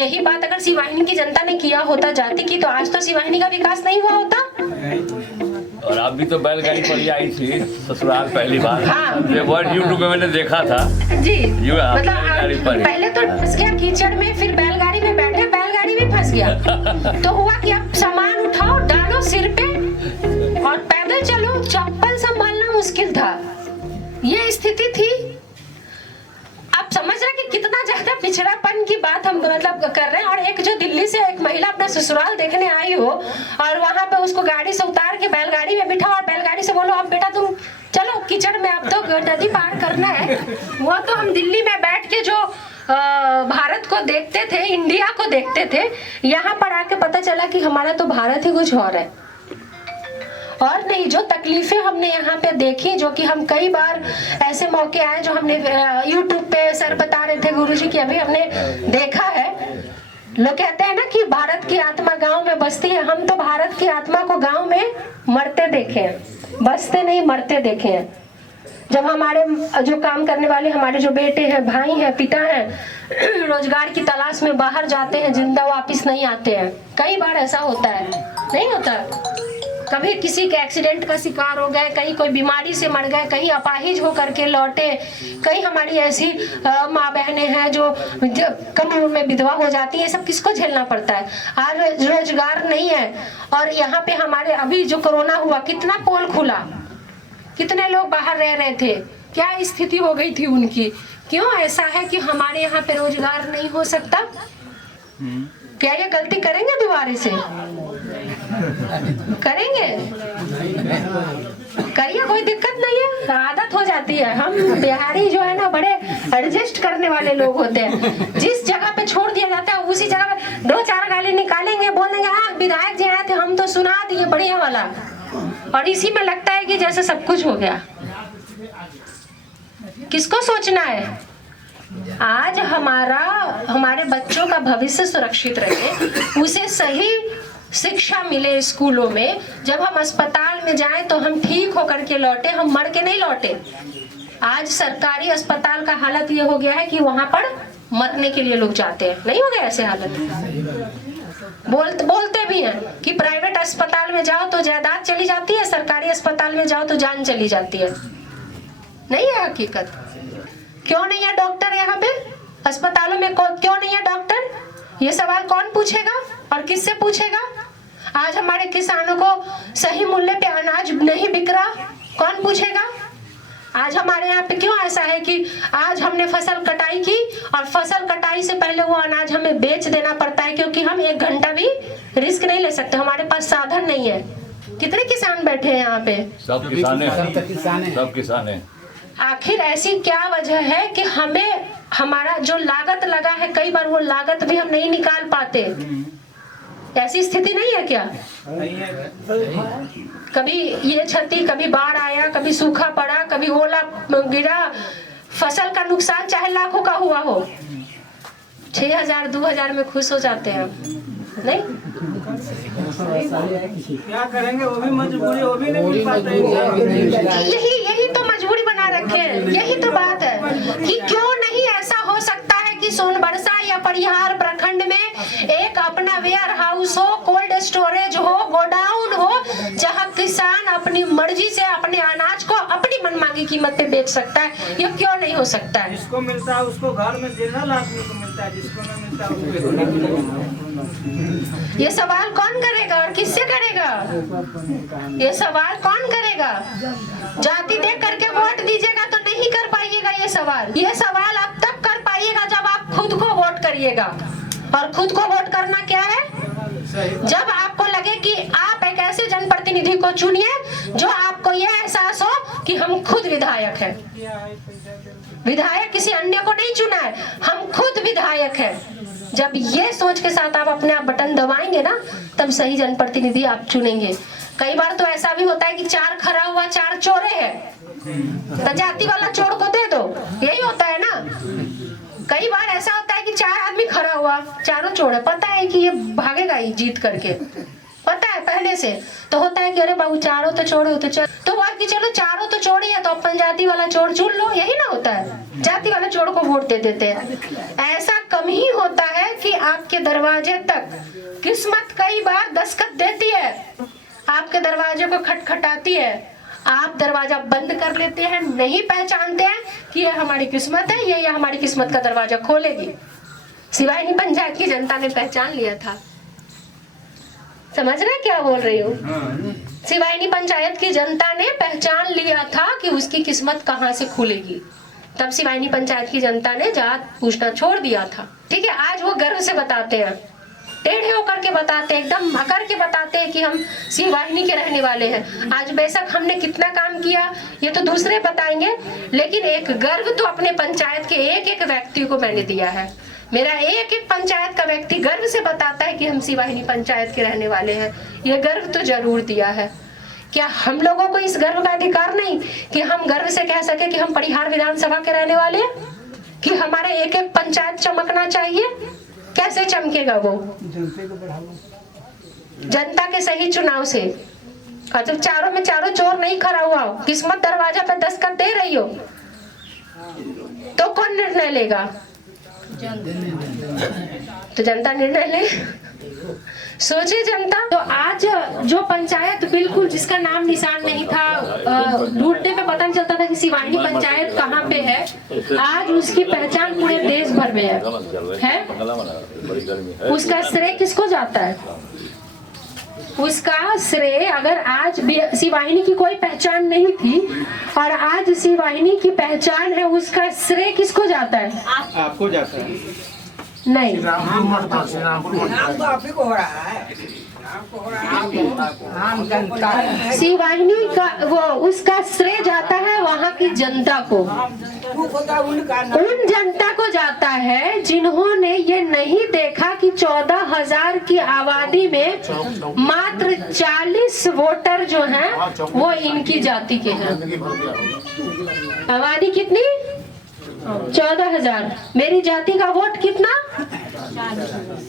यही बात अगर सिवाहिनी की जनता ने किया होता जाति की, तो आज तो सिवाहिनी का विकास नहीं हुआ होता। और आप भी तो बैलगाड़ी पर ही आई थी ससुराल पहली बार। हाँ। यूट्यूब में मैंने देखा था जी, बैलगाड़ी पर मतलब पहले तो फंस गया कीचड़ में, फिर बैलगाड़ी में बैठे, बैलगाड़ी में फंस गया। तो हुआ कि अब सामान उठाओ, डालो सिर पे और पैदल चलो, चप्पल संभालना मुश्किल था, ये स्थिति थी। आप समझ रहे कि कितना ज्यादा पिछड़ापन की बात हम मतलब कर रहे हैं। और एक जो दिल्ली से एक महिला अपना ससुराल देखने आई हो और वहां पे उसको गाड़ी से उतार के बैलगाड़ी में बिठा और बैलगाड़ी से बोलो अब बेटा तुम चलो कीचड़ में, अब तो नदी पार करना है। वो तो हम दिल्ली में बैठ के जो भारत को देखते थे, इंडिया को देखते थे, यहाँ पर आके पता चला कि हमारा तो भारत ही कुछ और है। और नहीं, जो तकलीफें हमने यहाँ पे देखी, जो कि हम कई बार ऐसे मौके आए जो हमने YouTube पे सर बता रहे थे गुरुजी की, अभी हमने देखा है। लोग कहते हैं ना कि भारत की आत्मा गांव में बसती है। हम तो भारत की आत्मा को गांव में मरते देखे हैं, बसते नहीं मरते देखे हैं। जब हमारे जो काम करने वाले हमारे जो बेटे हैं, भाई हैं, पिता हैं, रोजगार की तलाश में बाहर जाते हैं, जिंदा वापिस नहीं आते हैं। कई बार ऐसा होता है, नहीं होता? कभी किसी के एक्सीडेंट का शिकार हो गए, कहीं कोई बीमारी से मर गए, कहीं अपाहिज होकर के लौटे, कई हमारी ऐसी माँ बहनें हैं जो कम उम्र में विधवा हो जाती है। सब किसको झेलना पड़ता है? आज रोजगार नहीं है। और यहाँ पे हमारे अभी जो कोरोना हुआ, कितना पोल खुला, कितने लोग बाहर रह रहे थे, क्या स्थिति हो गई थी उनकी। क्यों ऐसा है कि हमारे यहाँ पे रोजगार नहीं हो सकता? क्या ये गलती करेंगे दोबारा से? करेंगे? करिए, कोई दिक्कत नहीं है, आदत हो जाती है। हम बिहारी जो है ना बड़े एडजस्ट करने वाले लोग होते हैं। जिस जगह पे छोड़ दिया जाता है उसी जगह पे दो चार गाली निकालेंगे, बोलेंगे हाँ विधायक जी आए थे हम तो सुना दिए बढ़िया वाला, और इसी में लगता है कि जैसे सब कुछ हो गया। किसको सोचना है? आज हमारे बच्चों का भविष्य सुरक्षित रहे, उसे सही शिक्षा मिले स्कूलों में। जब हम अस्पताल में जाएं तो हम ठीक होकर के लौटे, हम मर के नहीं लौटे। आज सरकारी अस्पताल का हालत ये हो गया है कि वहां पर मरने के लिए लोग जाते हैं। नहीं हो गया ऐसे हालत? बोलते भी हैं कि प्राइवेट अस्पताल में जाओ तो जायदाद चली जाती है, सरकारी अस्पताल में जाओ तो जान चली जाती है। नहीं है हकीकत? क्यों नहीं है डॉक्टर यहाँ पे अस्पतालों में? क्यों नहीं है डॉक्टर? ये सवाल कौन पूछेगा और किससे पूछेगा? आज हमारे किसानों को सही मूल्य पे अनाज नहीं बिक रहा, कौन पूछेगा? आज हमारे यहाँ पे क्यों ऐसा है कि आज हमने फसल कटाई की और फसल कटाई से पहले वो अनाज हमें बेच देना पड़ता है, क्योंकि हम 1 घंटा भी रिस्क नहीं ले सकते, हमारे पास साधन नहीं है। कितने किसान बैठे हैं यहाँ पे? सब किसान है। आखिर ऐसी क्या वजह है कि हमें हमारा जो लागत लगा है, कई बार वो लागत भी हम नहीं निकाल पाते? ऐसी स्थिति नहीं है क्या? कभी ये क्षति, कभी बाढ़ आया, कभी सूखा पड़ा, कभी ओला गिरा, फसल का नुकसान चाहे लाखों का हुआ हो, 6,000 2,000 में खुश हो जाते हैं। नहीं क्या करेंगे, वो भी मजबूरी, वो भी नहीं मिल पाता है। यही तो मजबूरी बना रखे हैं। यही तो बात है कि क्यों नहीं ऐसा हो सकता है कि सोनबरसा या परिहार प्रखंड में एक अपना वेयर हाउस हो, कोल्ड स्टोरेज हो, गोडाउन हो, जहां किसान अपनी मर्जी से अपने अनाज को अपनी मनमांगी कीमत पे बेच सकता है। ये क्यों नहीं हो सकता है? जिसको मिलता है उसको घर में देना, आदमी को मिलता है, जिसको नहीं मिलता उसको। ये सवाल कौन करेगा और किससे करेगा? ये सवाल कौन करेगा? जाति देख करके वोट दीजिएगा तो नहीं कर पाइएगा ये सवाल। ये सवाल आप तब कर पाइएगा जब आप खुद को वोट करिएगा। और खुद को वोट करना क्या है? जब आपको लगे कि आप एक ऐसे जनप्रतिनिधि को चुनिए जो आपको ये एहसास हो कि हम खुद विधायक हैं। विधायक किसी अन्य को नहीं चुना है, हम खुद विधायक हैं। जब ये सोच के साथ आप अपने आप बटन दबाएंगे ना, तब सही जनप्रतिनिधि आप चुनेंगे। कई बार तो ऐसा भी होता है कि 4 खरा हुआ 4 चोरे हैं, तो जाति वाला चोर को दे दो, यही होता है ना। कई बार ऐसा होता है कि 4 आदमी खड़ा हुआ, चारों चोर है, पता है कि ये भागेगा ही जीत करके, पता है पहले से, तो होता है कि अरे बाबू चारों तो चोर हो तो चल, तो बात की चलो चारों तो चोर ही है तो अपन जाति वाला चोर चुन लो, यही ना होता है। जाति वाले चोर को वोट दे देते हैं। ऐसा कम ही होता है कि आपके दरवाजे तक किस्मत कई बार दस्तक देती है, आपके दरवाजे को खटखटाती है, आप दरवाजा बंद कर लेते हैं, नहीं पहचानते हैं कि ये हमारी किस्मत है, ये हमारी किस्मत का दरवाजा खोलेगी। सिवानी पंचायत की जनता ने पहचान लिया था। समझ रहे क्या बोल रही हूँ? सिवानी पंचायत की जनता ने पहचान लिया था कि उसकी किस्मत कहाँ से खुलेगी। तब सिवानी पंचायत की जनता ने जात पूछना छोड़ दिया था। ठीक है, आज वो गर्व से बताते हैं, टेढ़े होकर के बताते हैं, एकदम भकर के बताते हैं कि हम सिवानी के रहने वाले हैं। आज बेशक हमने कितना काम किया ये तो दूसरे बताएंगे, लेकिन एक गर्व तो अपने पंचायत के एक एक व्यक्ति को मैंने दिया है। मेरा एक एक पंचायत का व्यक्ति गर्व से बताता है कि हम सिवानी पंचायत के रहने वाले हैं। ये गर्व तो जरूर दिया है। क्या हम लोगों को इस गर्व का अधिकार नहीं कि हम गर्व से कह सके कि हम परिहार विधानसभा के रहने वाले हैं, कि हमारे एक एक पंचायत चमकना चाहिए? कैसे चमकेगा वो? जनता के सही चुनाव से। और जब चारों में चारों चोर नहीं खड़ा हुआ हो, किस्मत दरवाजा पे दस्तक दे रही हो, तो कौन निर्णय लेगा? तो जनता निर्णय ले। सोचिए जनता। तो आज जो पंचायत बिल्कुल जिसका नाम निशान नहीं था, ढूंढने पे पता नहीं चलता था कि सिवानी पंचायत कहाँ पे है, आज उसकी पहचान पूरे देश भर में है? उसका श्रेय किसको जाता है? उसका श्रेय, अगर आज सिवानी की कोई पहचान नहीं थी और आज सिवानी की पहचान है, उसका श्रेय किसको जाता है? आपको जाता है। नहीं, सिवानी का वो उसका श्रेय जाता है वहाँ की जनता को। उन जनता को जाता है जिन्होंने ये नहीं देखा कि 14,000 की आबादी में मात्र 40 वोटर जो हैं वो इनकी जाति के हैं। आबादी कितनी? 14,000। मेरी जाति का वोट कितना?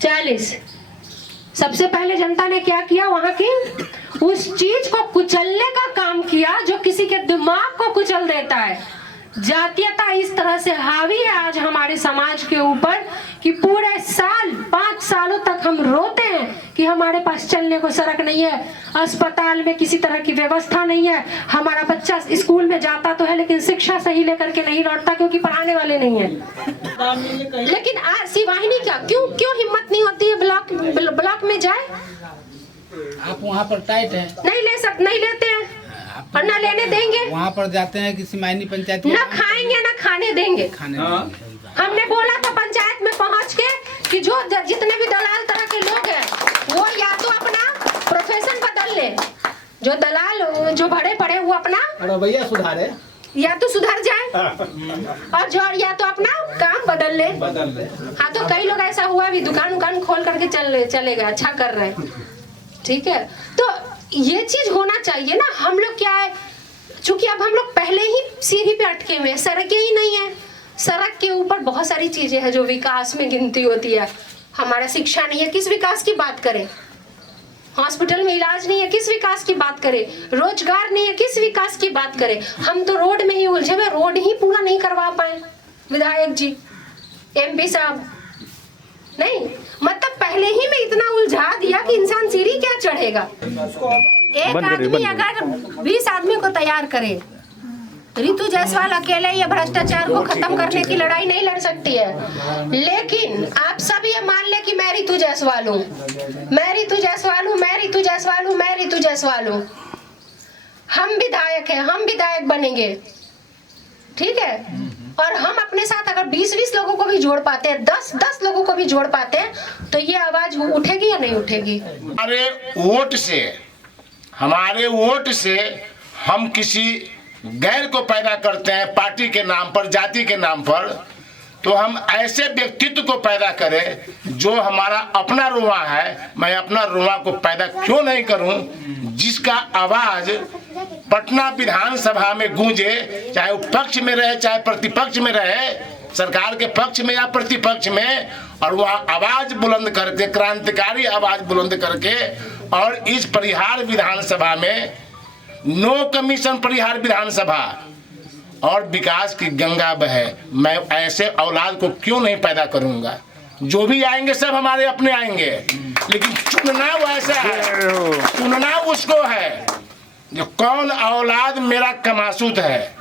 40। सबसे पहले जनता ने क्या किया? वहां की उस चीज को कुचलने का काम किया जो किसी के दिमाग को कुचल देता है। जातीयता इस तरह से हावी है आज हमारे समाज के ऊपर कि पूरे साल 5 सालों तक हम रोते हैं कि हमारे पास चलने को सड़क नहीं है, अस्पताल में किसी तरह की व्यवस्था नहीं है, हमारा बच्चा स्कूल में जाता तो है लेकिन शिक्षा सही लेकर के नहीं लौटता क्योंकि पढ़ाने वाले नहीं है। लेकिन आज सिवाहिनी क्या क्यों हिम्मत नहीं होती है ब्लॉक में जाए? आप वहाँ पर टाइट है, नहीं लेते हैं और न लेने देंगे। वहाँ पर जाते हैं कि सिवानी पंचायत न खाएंगे न खाने देंगे। हमने बोला था पंचायत में पहुँच के कि जो जितने भी दलाल तरह के लोग हैं वो या तो अपना प्रोफेशन बदल ले, जो दलाल जो भरे पड़े वो अपना रवैया सुधारे, या तो सुधर जाए और जो या तो अपना काम बदल ले। हाँ, तो कई लोग ऐसा हुआ भी दुकान खोल करके चले गए, अच्छा कर रहे हैं। ठीक है, तो ये चीज होना चाहिए ना। हम लोग क्या है, चूंकि अब हम लोग पहले ही सीढ़ी पे अटके हुए हैं, सड़कें ही नहीं है। सड़क के ऊपर बहुत सारी चीजें हैं जो विकास में गिनती होती है। हमारा शिक्षा नहीं है, किस विकास की बात करें? हॉस्पिटल में इलाज नहीं है, किस विकास की बात करें? रोजगार नहीं है, किस विकास की बात करें? हम तो रोड में ही उलझे हुए, रोड ही पूरा नहीं करवा पाए विधायक जी, MP साहब। नहीं, मतलब पहले ही में इतना उलझा दिया कि इंसान सीढ़ी क्या चढ़ेगा। एक आदमी अगर 20 आदमी को तैयार करे, रितु जायसवाल अकेले ये भ्रष्टाचार को खत्म करने की लड़ाई नहीं लड़ सकती है। लेकिन आप सब ये मान ले कि मैं रितु जायसवाल हूँ, मैं रितु जायसवाल हूँ, मैं रितु जायसवाल हूँ, मैं रितु जायसवाल हूँ। हम विधायक हैं, हम विधायक बनेंगे, ठीक है। और हम अपने साथ अगर 20-20 लोगों को भी जोड़ पाते हैं, 10-10 लोगों को भी जोड़ पाते हैं, तो ये आवाज उठेगी या नहीं उठेगी? हमारे वोट से हम किसी गैर को पैदा करते हैं पार्टी के नाम पर, जाति के नाम पर, तो हम ऐसे व्यक्तित्व को पैदा करें जो हमारा अपना रुआ है। मैं अपना रुआ को पैदा क्यों नहीं करूं, जिसका आवाज पटना विधानसभा में गूंजे, चाहे वो पक्ष में रहे चाहे प्रतिपक्ष में रहे, सरकार के पक्ष में या प्रतिपक्ष में, और वहाँ आवाज बुलंद करके, क्रांतिकारी आवाज बुलंद करके, और इस परिहार विधानसभा में नो कमीशन परिहार विधानसभा और विकास की गंगा बहे। मैं ऐसे औलाद को क्यों नहीं पैदा करूंगा? जो भी आएंगे सब हमारे अपने आएंगे, लेकिन चुनना वैसा है, चुनना उसको है जो कौन औलाद मेरा कमासूत है।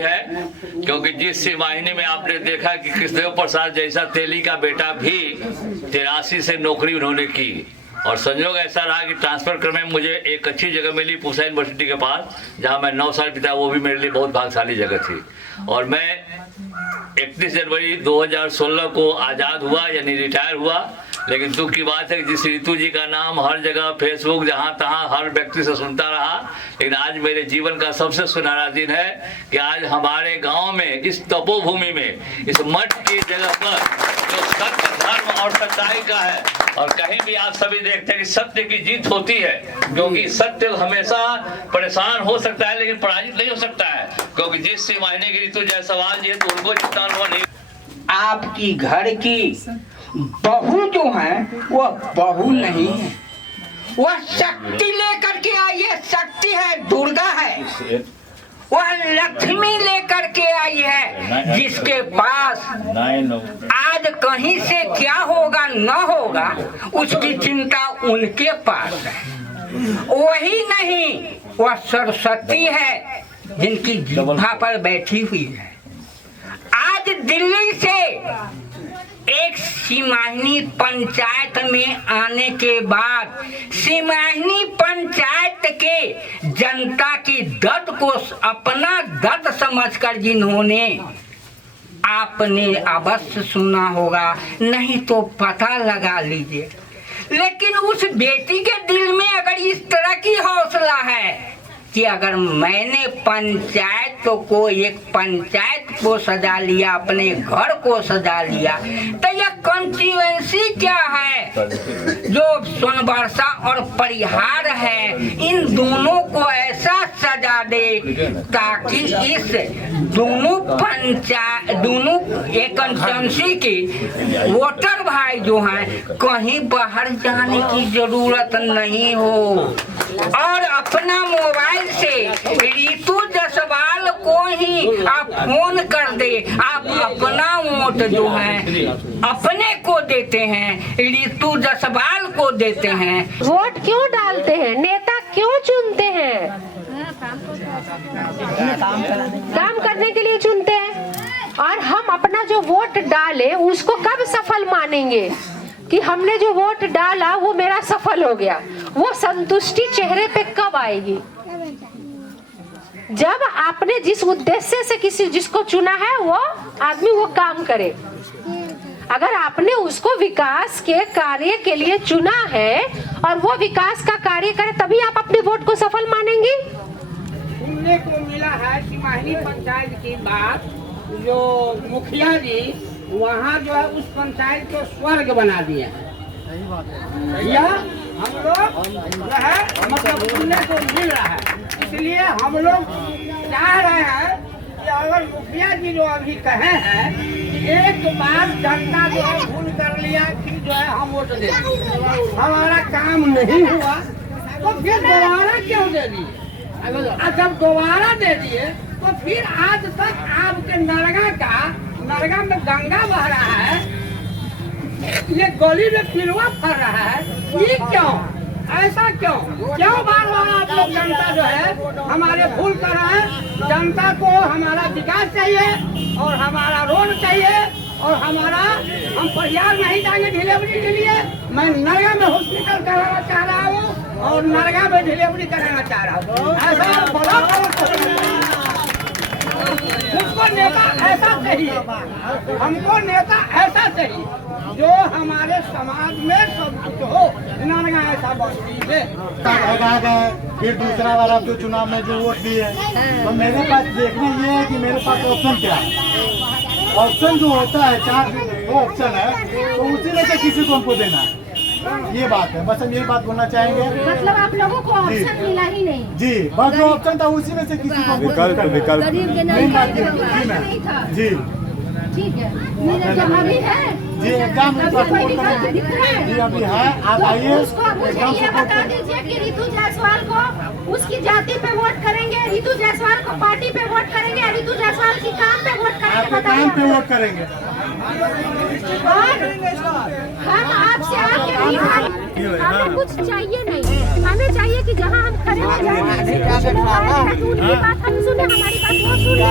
क्योंकि जिस वाहिनी में आपने देखा कि कृष्णदेव प्रसाद जैसा तेली का बेटा भी 83 से नौकरी उन्होंने की, और संयोग ऐसा रहा कि ट्रांसफर क्रम में मुझे एक अच्छी जगह मिली पूसा यूनिवर्सिटी के पास, जहां मैं 9 साल बिताया। वो भी मेरे लिए बहुत भाग्यशाली जगह थी। और मैं 31 जनवरी 2016 को आज़ाद हुआ, यानी रिटायर हुआ। लेकिन दुख की बात है कि जिस रितु जी का नाम हर जगह फेसबुक जहाँ तहाँ हर व्यक्ति से सुनता रहा, लेकिन आज मेरे जीवन का सबसे सुनहरा दिन है कि आज हमारे गांव में, इस तपोभूमि में, इस मठ की जगह पर जो सत्य, धर्म और सच्चाई का है, और कहीं भी आप सभी देखते हैं कि सत्य की जीत होती है, क्योंकि सत्य हमेशा परेशान हो सकता है लेकिन पराजित नहीं हो सकता है। क्योंकि जिस वाहिनी की रितु जायसवाल जी है तो उनको जितना अनुभव नहीं। आपकी घर की बहू जो है वह बहू नहीं है, वह शक्ति लेकर के आई है। शक्ति है, दुर्गा है, वह लक्ष्मी लेकर के आई है, जिसके पास आज कहीं से क्या होगा न होगा उसकी चिंता उनके पास है। वही नहीं, वह सरस्वती है जिनकी जिह्वा पर बैठी हुई है। आज दिल्ली से एक सिमाहिनी पंचायत में आने के बाद सिमाहिनी पंचायत के जनता की दर्द को अपना दर्द समझकर जिन्होंने आपने अवश्य सुना होगा, नहीं तो पता लगा लीजिए। लेकिन उस बेटी के दिल में अगर इस तरह की हौसला है कि अगर मैंने पंचायत को, एक पंचायत को सजा लिया, अपने घर को सजा लिया, तो यह कॉन्स्टिट्यूएंसी क्या है जो सोनबरसा और परिहार है, इन दोनों को ऐसा सजा दे ताकि इस दोनों एक कॉन्स्टिट्यूएंसी के वोटर भाई जो हैं कहीं बाहर जाने की जरूरत नहीं हो, और अपना मोबाइल से रितु जायसवाल को ही आप फोन कर दे। आप अपना वोट जो है अपने को देते हैं, रितु जायसवाल को देते हैं। वोट क्यों डालते हैं, नेता क्यों चुनते हैं? काम करने के लिए चुनते हैं। और हम अपना जो वोट डाले उसको कब सफल मानेंगे कि हमने जो वोट डाला वो मेरा सफल हो गया? वो संतुष्टि चेहरे पे कब आएगी? जब आपने जिस उद्देश्य से जिसको चुना है वो आदमी वो काम करे। अगर आपने उसको विकास के कार्य के लिए चुना है और वो विकास का कार्य करे, तभी आप अपने वोट को सफल मानेंगे। सुनने को मिला है सिमाहिनी पंचायत की बात, जो मुखिया जी वहाँ जो है उस पंचायत को स्वर्ग बना दिया है। यह हम लोग जो है मतलब सुनने को मिल रहा है। इसलिए हम लोग चाह रहे हैं कि अगर मुखिया जी जो अभी कहे हैं कि एक बार जनता जो है भूल कर लिया कि जो है हम वोट दे, हमारा काम नहीं हुआ, तो फिर दोबारा क्यों दे दिए? जब दोबारा दे दिए तो फिर आज तक आपके नरगा में गंगा बह रहा है, ये गली में फिरवा फर रहा है, ये क्यों? ऐसा क्यों बार आप लोग जनता जो है हमारे भूल कर रहे हैं? जनता को हमारा विकास चाहिए और हमारा रोड चाहिए और हमारा, हम परिवार नहीं जाएंगे डिलीवरी के लिए। मैं नरगा में हॉस्पिटल कराना चाह रहा हूँ और नरगा में डिलीवरी कराना चाह रहा हूँ। ऐसा बोला मुझको नेता ऐसा चाहिए, हमको नेता ऐसा चाहिए जो हमारे समाज में सब कुछ हो। नरगा ऐसा बस्ती है। फिर दूसरा वाला जो चुनाव में जो वोट दिए, तो मेरे पास देखना ये है कि मेरे पास ऑप्शन क्या है। ऑप्शन जो होता है, 4 ऑप्शन है, तो उसी में से किसी को हमको देना है। ये बात है, बस हम ये बात बोलना चाहेंगे। मतलब आप लोगों को ऑप्शन मिला ही नहीं? जी, बस जो ऑप्शन था उसी में से किसी को विकल्प नहीं था जी। ठीक है, मेरा जहाँ भी है जी एकदम जी अभी है, आप आइए एकदम ये बता दीजिए कि रितु जायसवाल को उसकी जाति पे वोट करेंगे, रितु जायसवाल को पार्टी पे वोट करेंगे, रितु जायसवाल की काम पे वोट करेंगे, आपके काम पे वोट करेंगे। और हम आपसे आके नहीं मांगे, हमें कुछ चाहिए नहीं, हमें चाहिए कि जहाँ हम खड़े हैं उनकी बात हम सुने, हमारी बात वो सुने।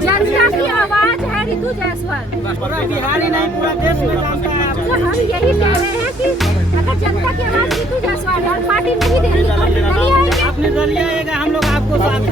जनता की आवाज है रितु जायसवाल, पूरा बिहार ही नहीं पूरा देश में जानता है। तो हम यही कह रहे हैं कि अगर जनता की आवाज रितु जायसवाल और पार्टी नहीं देगी तो नहीं आएगी। अपनी दलिया आएगा, हम लोग आपको साथ